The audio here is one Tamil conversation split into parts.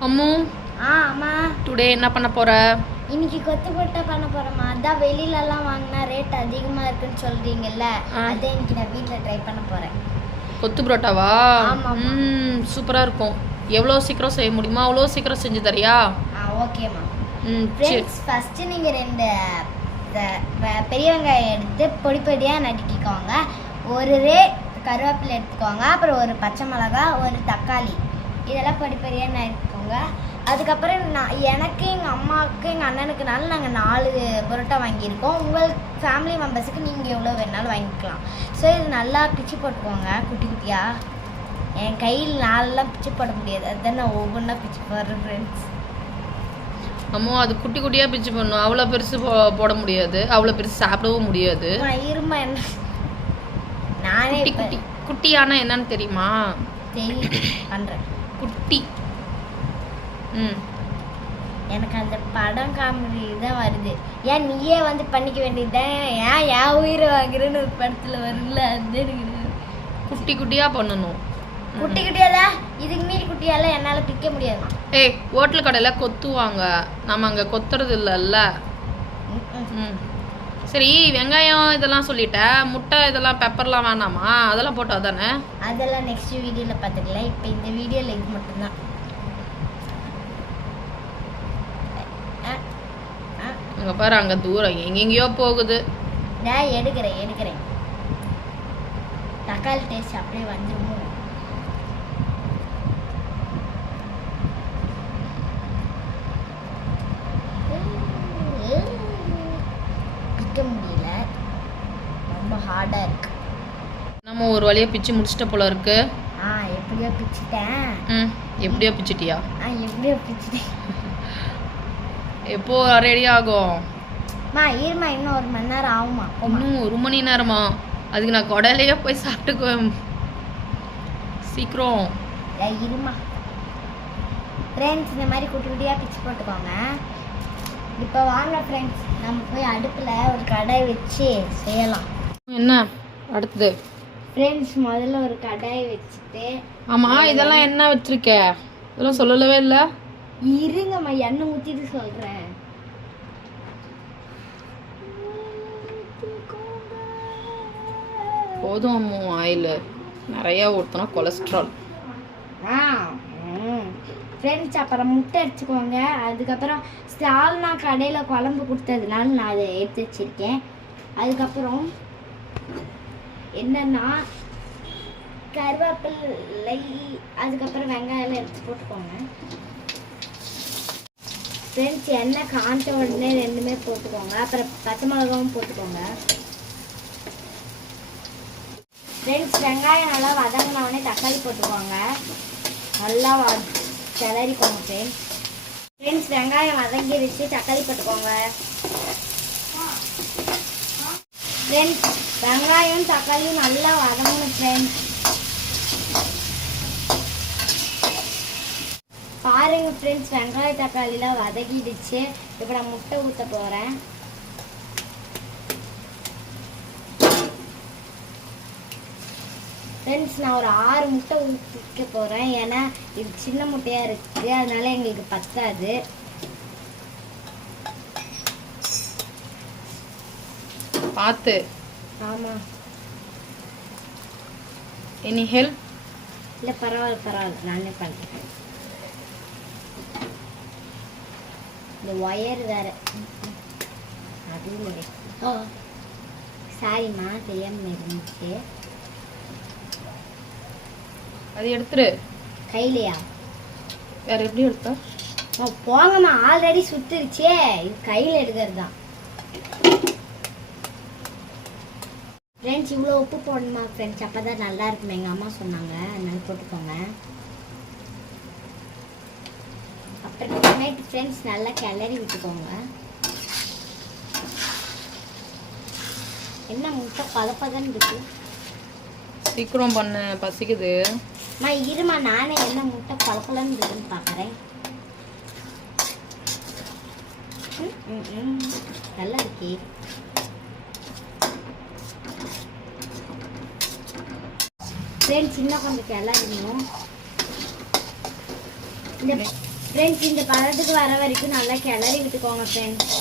அம்மு. ஆ அம்மா. டுடே என்ன பண்ண போற? இன்னைக்கு கொத்து போட்டா பண்ண போறேம்மா. அதான் வெளியில எல்லாம் வாங்கினா ரேட் அதிகமா இருக்குன்னு சொல்றீங்கல்ல. அதே இன்னைக்கு நான் வீட்ல ட்ரை பண்ண போறேன். கொத்து புரோட்டாவா. ம் சூப்பரா இருக்கும். எவ்வளோ சீக்கிரம் செய்ய முடியுமா அவ்வளோ சீக்கிரம் செஞ்சு தரியா? ஆ ஓகேம்மா. ம் சரி ஃப்ரெண்ட்ஸ் ஃபர்ஸ்ட் நீங்க ரெண்டு த- வ- பெரிய வெங்காயம் எடுத்து பொடி பொடியா நறுக்கிக்கோங்க. ஒரு ரே கருவேப்பிலை எடுத்துக்கோங்க. அப்புறம் ஒரு பச்சை மிளகா ஒரு தக்காளி. இதெல்லாம் பொடி பொடியா நறுக்கிக்கோங்க அதுக்கப்புறம் நான் எனக்கு எங்கள் அம்மாவுக்கு எங்கள் அண்ணனுக்குனால நாங்கள் நாலு பரோட்டா வாங்கியிருக்கோம். உங்கள் ஃபேமிலி மெம்பர்ஸுக்கு நீங்கள் எவ்வளோ வேணாலும் வாங்கிக்கலாம். ஸோ இது நல்லா பிச்சு போட்டுக்கோங்க குட்டி குட்டியாக என் கையில் நாலெல்லாம் பிச்சு போட முடியாது. அதுதான் நான் ஒவ்வொன்றா பிச்சு போடுறேன் ஃப்ரெண்ட்ஸ் அம்மு அது குட்டி குட்டியா பிச்சு பண்ணும் அவ்வளோ பெருசு போ போட முடியாது. அவ்வளோ பெருசு சாப்பிடவும் முடியாது. இருமா என்ன? நானே குட்டி குட்டி. குட்டியானா என்னன்னு தெரியுமா? தெரியும் பண்றேன். குட்டி. எனக்கு அந்த படம் காமெடி தான் வருது. ஏன் நீயே வந்து பண்ணிக்க வேண்டியதுதான்? ஏன் என் உயிரை வாங்குறேன்னு ஒரு படத்துல வரும்ல? அது எனக்கு குட்டி குட்டியா பண்ணணும். குட்டி குட்டியால இதுக்கு மீறி குட்டியால என்னால பிக்க முடியாதுமா ஏய் ஹோட்டல் கடையில் கொத்துவாங்க. நம்ம அங்கே கொத்துறது இல்லைல்ல. ம். சரி வெங்காயம் இதெல்லாம் சொல்லிட்ட. முட்டை இதெல்லாம் பெப்பர்லாம் வேணாமா? அதெல்லாம் போட்டா தானே அதெல்லாம் நெக்ஸ்ட் வீடியோல பார்த்துக்கலாம் இப்போ இந்த வீடியோல இது மட்டும்தான். அங்கே பாரு அங்கே தூரம். எங்கெங்கேயோ போகுது. நான் எடுக்கிறேன் எடுக்கிறேன். தக்காளி டேஸ்ட் அப்படியே வந்துருமோ? பிக்க முடியல. ரொம்ப ஹார்டா இருக்கு. நம்ம ஒரு வழியா பிச்சு முடிச்சிட்ட போல இருக்கு. ஆ எப்படியோ பிச்சிட்டேன். ம் எப்படியோ பிச்சிட்டியா? ஆ எப்படியோ பிச்சிட்டேன். எப்போ ரெடி ஆகும்? மா இருமா இன்னும் ஒரு மணி நேரம் ஆகுமா? இன்னும் ஒரு மணி நேரமா? அதுக்கு நான் கொடையிலேயே போய் சாப்பிட்டுக்குவேன். சீக்கிரம். இருமா. ஃப்ரெண்ட்ஸ் இந்த மாதிரி குட்டி குட்டியாக பிச்சு போட்டுக்கோங்க. இப்போ வாங்க ஃப்ரெண்ட்ஸ் நம்ம போய் அடுப்பில் ஒரு கடாய் வச்சு செய்யலாம். என்ன? அடுத்தது. ஃப்ரெண்ட்ஸ் முதல்ல ஒரு கடாய் வச்சுட்டு ஆமா இதெல்லாம் என்ன வச்சிருக்க? இதெல்லாம் சொல்லவே இல்லை. இருங்கம்மா எண்ணெய் ஊற்றிட்டு சொல்கிறேன் போதும் அம்மு ஆயில் நிறையா ஊற்றினா கொலஸ்ட்ரால் ஆ ஃப்ரெண்ட்ஸ் அப்புறம் முட்டை அடிச்சுக்கோங்க. அதுக்கப்புறம் சால்னா கடையில் குழம்பு கொடுத்ததுனால நான் அதை எடுத்து வச்சிருக்கேன். அதுக்கப்புறம் என்னென்னா கருவேப்பிலை அதுக்கப்புறம் வெங்காயம் எடுத்து போட்டுக்கோங்க. ஃப்ரெண்ட்ஸ் எண்ணெய் காஞ்ச உடனே ரெண்டுமே போட்டுக்கோங்க. அப்புறம் பச்சை மிளகாவும் போட்டுக்கோங்க. ஃப்ரெண்ட்ஸ் வெங்காயம் நல்லா வதங்கினவொடனே தக்காளி போட்டுக்கோங்க. நல்லா வ கிளறிக்கோங்க ஃப்ரெண்ட்ஸ் ஃப்ரெண்ட்ஸ் வெங்காயம் வதங்கிருச்சு. தக்காளி போட்டுக்கோங்க. ஃப்ரெண்ட்ஸ் வெங்காயம் தக்காளியும் நல்லா வதங்கணும் ஃப்ரெண்ட்ஸ் பாருங்க ஃப்ரெண்ட்ஸ் வெங்காய தக்காளிலாம் வதக்கிடுச்சு இப்போ நான் முட்டை ஊற்ற போகிறேன் ஃப்ரெண்ட்ஸ் நான் ஒரு ஆறு முட்டை ஊற்றிக்க போகிறேன் ஏன்னா இது சின்ன முட்டையாக இருக்குது அதனால எங்களுக்கு பத்தாது. பார்த்து ஆமாம் எனி ஹெல்ப் இல்லை பரவாயில்ல பரவாயில்ல. நானே பண்ணுறேன் இந்த ஒயர் வேற. அதுவும் சாரிம்மா தெரியாமல் இருந்துச்சு. அது எடுத்துரு. கையிலையா? வேற எப்படி எடுத்தா? போங்கம்மா ஆல்ரெடி சுத்துருச்சே. இது கையில் எடுக்கிறது? தான் ஃப்ரெண்ட்ஸ் இவ்வளோ உப்பு போடணுமா ஃப்ரெண்ட்ஸ் அப்போ தான் நல்லா இருக்கும். எங்கள் அம்மா சொன்னாங்க. அதனால போட்டுக்கோங்க. அப்புறமேட்டு ஃப்ரெண்ட்ஸ் நல்லா கிளறி விட்டுக்கோங்க. என்ன முட்டை பதப்பதன்னு இருக்கு? சீக்கிரம் பண்ண பசிக்குது. அம்மா இருமா நானே என்ன முட்டை பழப்பலன்னு இருக்குன்னு பார்க்குறேன். நல்லா இருக்கே. ஃப்ரெண்ட்ஸ் இன்னும் கொஞ்சம் கிளறணும் இந்த ஃப்ரெண்ட்ஸ் இந்த பதத்துக்கு வர வரைக்கும் நல்லா கிளறி விட்டுக்கோங்க ஃப்ரெண்ட்ஸ்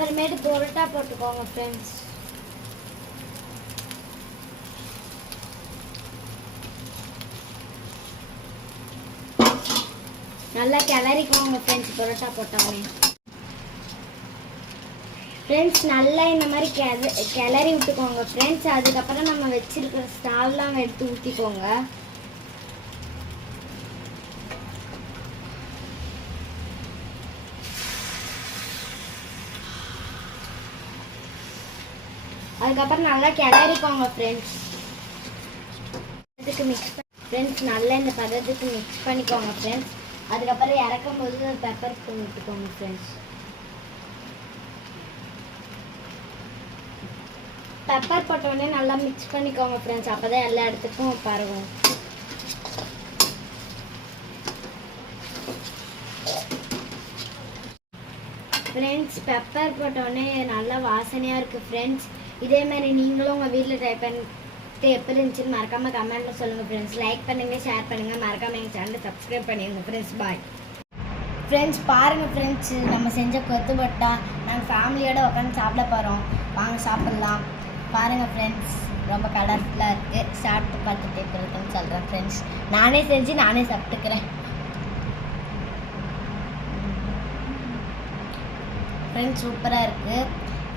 அப்புறமேட்டு பொரோட்டா போட்டுக்கோங்க ஃப்ரெண்ட்ஸ் நல்லா கிளறிக்கோங்க ஃப்ரெண்ட்ஸ் பரோட்டா போட்டோமே ஃப்ரெண்ட்ஸ் நல்லா இந்த மாதிரி கிள கிளறி விட்டுக்கோங்க ஃப்ரெண்ட்ஸ் அதுக்கப்புறம் நம்ம வச்சிருக்கிற ஸ்டால்லாம் எடுத்து ஊற்றிக்கோங்க அதுக்கப்புறம் நல்லா கிளறிக்கோங்க ஃப்ரெண்ட்ஸ் இதுக்கு மிக்ஸ் ஃப்ரெண்ட்ஸ் நல்லா இந்த பதத்துக்கு மிக்ஸ் பண்ணிக்கோங்க ஃப்ரெண்ட்ஸ் அதுக்கப்புறம் இறக்கும் போது பெப்பர் ஸ்பூன் விட்டுக்கோங்க ஃப்ரெண்ட்ஸ் பெப்பர் போட்ட உடனே நல்லா மிக்ஸ் பண்ணிக்கோங்க ஃப்ரெண்ட்ஸ் அப்போ தான் எல்லா இடத்துக்கும் பரவும். ஃப்ரெண்ட்ஸ் பெப்பர் போட்ட உடனே நல்லா வாசனையாக இருக்குது ஃப்ரெண்ட்ஸ் இதே மாதிரி நீங்களும் உங்கள் வீட்டில் ட்ரை பண்ணிட்டு எப்படி இருந்துச்சுன்னு மறக்காமல் கமெண்ட்டில் சொல்லுங்கள் ஃப்ரெண்ட்ஸ் லைக் பண்ணுங்கள் ஷேர் பண்ணுங்கள் மறக்காமல் எங்கள் சேனலை சப்ஸ்கிரைப் பண்ணிடுங்க ஃப்ரெண்ட்ஸ் பாய் ஃப்ரெண்ட்ஸ் பாருங்கள் ஃப்ரெண்ட்ஸ் நம்ம செஞ்ச கொத்து பட்டா நாங்கள் ஃபேமிலியோடு உட்காந்து சாப்பிட போகிறோம் வாங்க சாப்பிட்லாம். பாருங்கள் ஃப்ரெண்ட்ஸ் ரொம்ப கலர்ஃபுல்லாக இருக்குது சாப்பிட்டு பார்த்துட்டு இருக்கிறதுன்னு இருக்குன்னு சொல்கிறேன் ஃப்ரெண்ட்ஸ் நானே செஞ்சு நானே சாப்பிட்டுக்கிறேன். ஃப்ரெண்ட்ஸ் சூப்பராக இருக்குது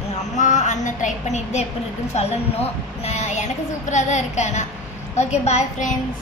எங்கள் அம்மா அண்ணன் ட்ரை பண்ணிட்டு எப்படி இருக்குன்னு சொல்லணும். நான் எனக்கு சூப்பராக தான் இருக்கு ஆனால் ஓகே பாய் ஃப்ரெண்ட்ஸ்